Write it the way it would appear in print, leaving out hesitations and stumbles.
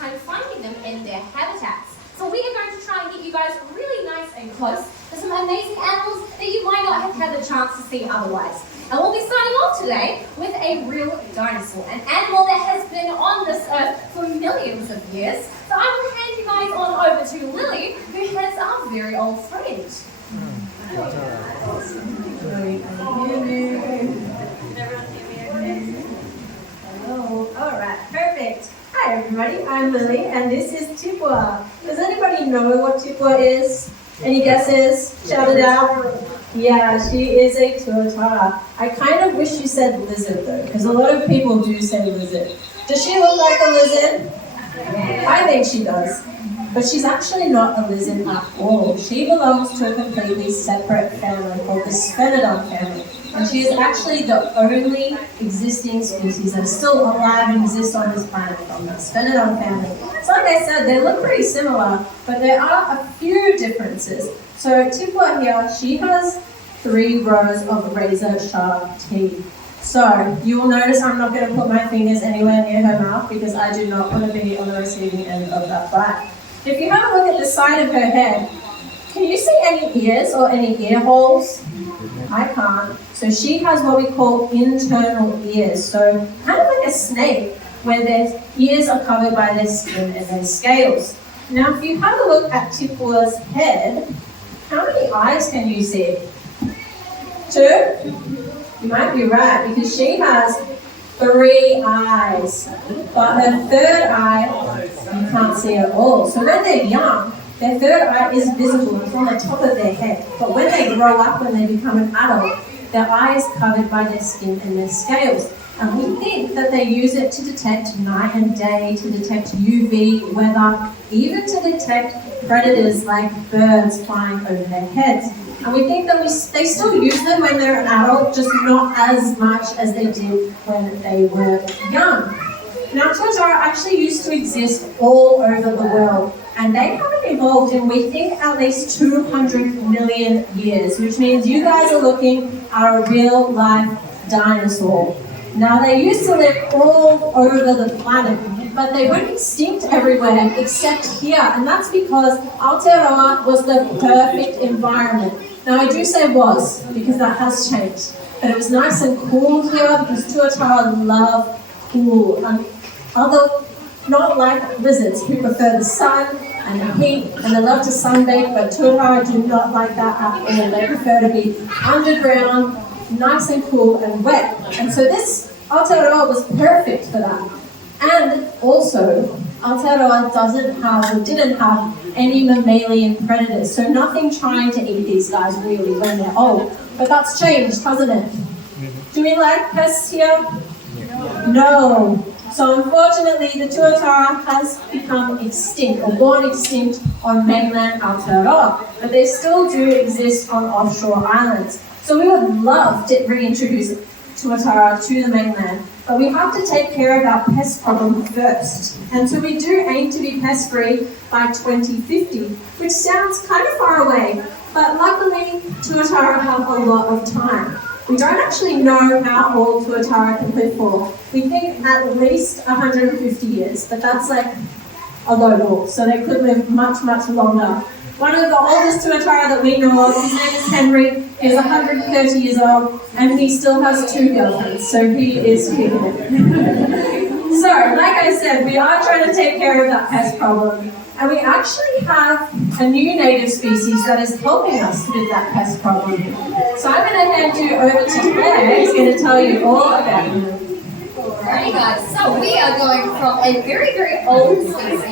time finding them in their habitats. So we are going to try and get you guys really nice and close to some amazing animals that you might not have had the chance to see otherwise. And we'll be starting off today with a real dinosaur, an animal that has been on this earth for millions of years. So I will hand you guys on over to Lily, who has our very old friend. Oh, all right, perfect. Hi everybody, I'm Lily and this is Tipua. Does anybody know what Tipua is? Any guesses? Shout it out. Yeah, she is a tuatara. I kind of wish you said lizard though, because a lot of people do say lizard. Does she look like a lizard? I think she does. But she's actually not a lizard at all. She belongs to a completely separate family called the Sphenodon family. And she is actually the only existing species that is still alive and exists on this planet from the Sphenodon family. So like I said, they look pretty similar, but there are a few differences. So Tipua here, she has 3 rows of razor-sharp teeth. So you will notice I'm not going to put my fingers anywhere near her mouth because I do not want to be on the receiving end of that bite. If you have a look at the side of her head, can you see any ears or any ear holes? I can't. So she has what we call internal ears. So kind of like a snake, where their ears are covered by their skin and their scales. Now if you have a look at Tipua's head, how many eyes can you see? 2? You might be right, because she has 3 eyes. But her 3rd eye, you can't see at all. So when they're young, their 3rd eye is visible. It's on the top of their head. But when they grow up, when they become an adult, their eye is covered by their skin and their scales. And we think that they use it to detect night and day, to detect UV, weather, even to detect predators like birds flying over their heads. And we think that they still use them when they're an adult, just not as much as they did when they were young. Now, tuatara actually used to exist all over the world, and they haven't evolved in, we think, at least 200 million years, which means you guys are looking at a real-life dinosaur. Now, they used to live all over the planet, but they went extinct everywhere except here, and that's because Aotearoa was the perfect environment. Now, I do say was, because that has changed, but it was nice and cool here because tuatara love cool. Not like lizards who prefer the sun and the heat, and they love to sunbathe, but tuatara do not like that at all. They prefer to be underground, nice and cool and wet. And so this Aotearoa was perfect for that. And also, Aotearoa didn't have any mammalian predators, so nothing trying to eat these guys really when they're old. But that's changed, hasn't it? Do we like pests here? No. So unfortunately, the tuatara has become extinct, or gone extinct on mainland Aotearoa, but they still do exist on offshore islands. So we would love to reintroduce tuatara to the mainland, but we have to take care of our pest problem first. And so we do aim to be pest-free by 2050, which sounds kind of far away, but luckily tuatara have a lot of time. We don't actually know how old tuatara can live for. We think at least 150 years, but that's like a low ball, so they could live much, much longer. One of the oldest tuatara that we know of, his name is Henry, is 130 years old, and he still has 2 girlfriends, so he is kicking it. So, like I said, we are trying to take care of that pest problem, and we actually have a new native species that is helping us with that pest problem. So I'm going to hand you over to Claire, who's going to tell you all about it. Alright guys, so we are going from a very, very old species